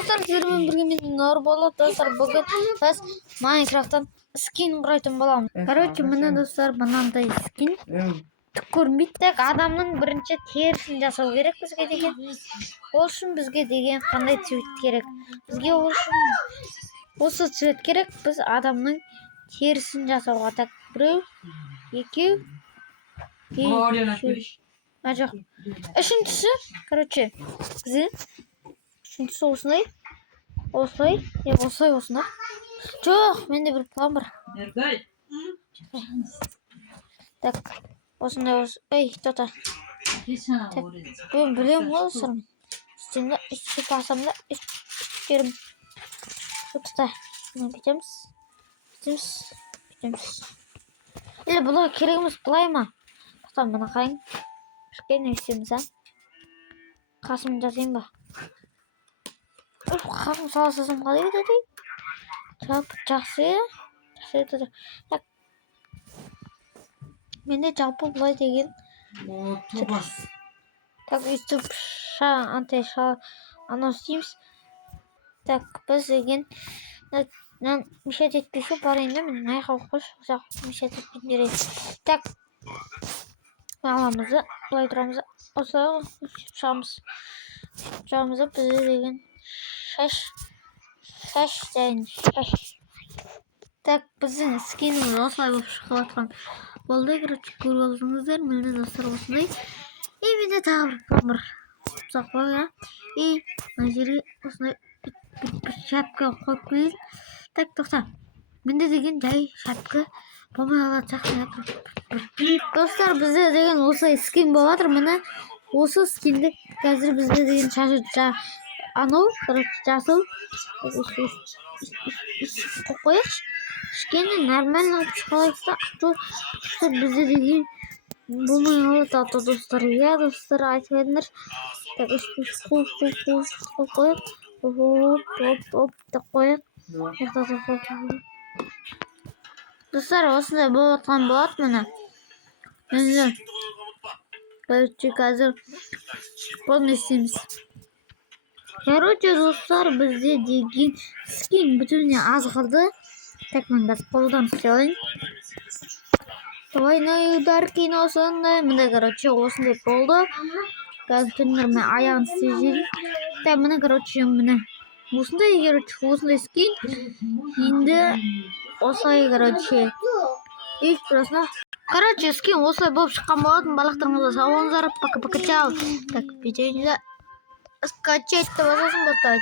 достар, сіздермен бірге мен Нұрболат достар. Бүгін біз Майнкрафттан скин құрайтын боламыз. Короче, міне достар, мынандай скин түк көрінбейді. Тек адамның бірінші терісін жасау керек бізге деген. Ол үшін бізге деген қандай цвет керек? Бізге ол үшін осы цвет керек. Біз адамның терісін жасауға так біреу, екеу, жоқ. Үшіншісі, короче, үшіншісі осындай. Осылай, осындай. Жоқ, менде бір план бар. Так, осындай. Ей, тота. Ben biliyorum o sorun. Üstümde şu pasamda istiyorum. Tuta. Ne yapacağız? Bitemiz. İle bula keregimiz bulay mı? Tamam bana kayın. Şuraya ne istiyoruz ha? Kasım yazayım bak. Kasım sağlasızım kalıyor dedi. Жақсы. Так. Менде жалпы бұлай деген. Так, өйстіп анау істейміз. Так, біз деген мешет етпейші бар енді. Мен айқау қош. Ұзақ мешет етпейдер еді. Так. Аламызды. Бұлай тұрамызды. Осылай шығамызды. Бізде деген шаш. Так, біздің скиніміз осылай болып шығып атқан. Болды, короче, көріп алдыңыздар. Міне достар осындай. И менде тағы бір план бар. Ұзақ қойға. И мына жерге осындай бір шапка қойып қойып. Так, тоқта. Менде деген жай шапка болмай қалады жақсы. Достар, бізде деген осылай скин болып жатыр. Міне осы скинді қазір бізде деген шашы анау, короче, жасыл. Қойықшы. Кішкене нормально психологиясы что бізде деген болмай қалады достар. Я достар айтып едіңдер. Так, қойық. Оп, так қойық. Достар, осындай болып отқан болады міне. Енді қазір қолын істейміз. Короче, достар, бізде деген скин бүтініне аз қалды. Так, мен қазір қолдан істейін. Двойной удар киносында. Міне, короче, осындай болды. Қазір түндер мен аяғын істейін. Так, міне, короче, міне. Осындай скин. Енді осылай, короче. Короче, скин осылай болып шыққан болатын. Балықтарыңызға сау болыңыздар. Пока-пока, чао. Так, видеоны скачать-то возможно.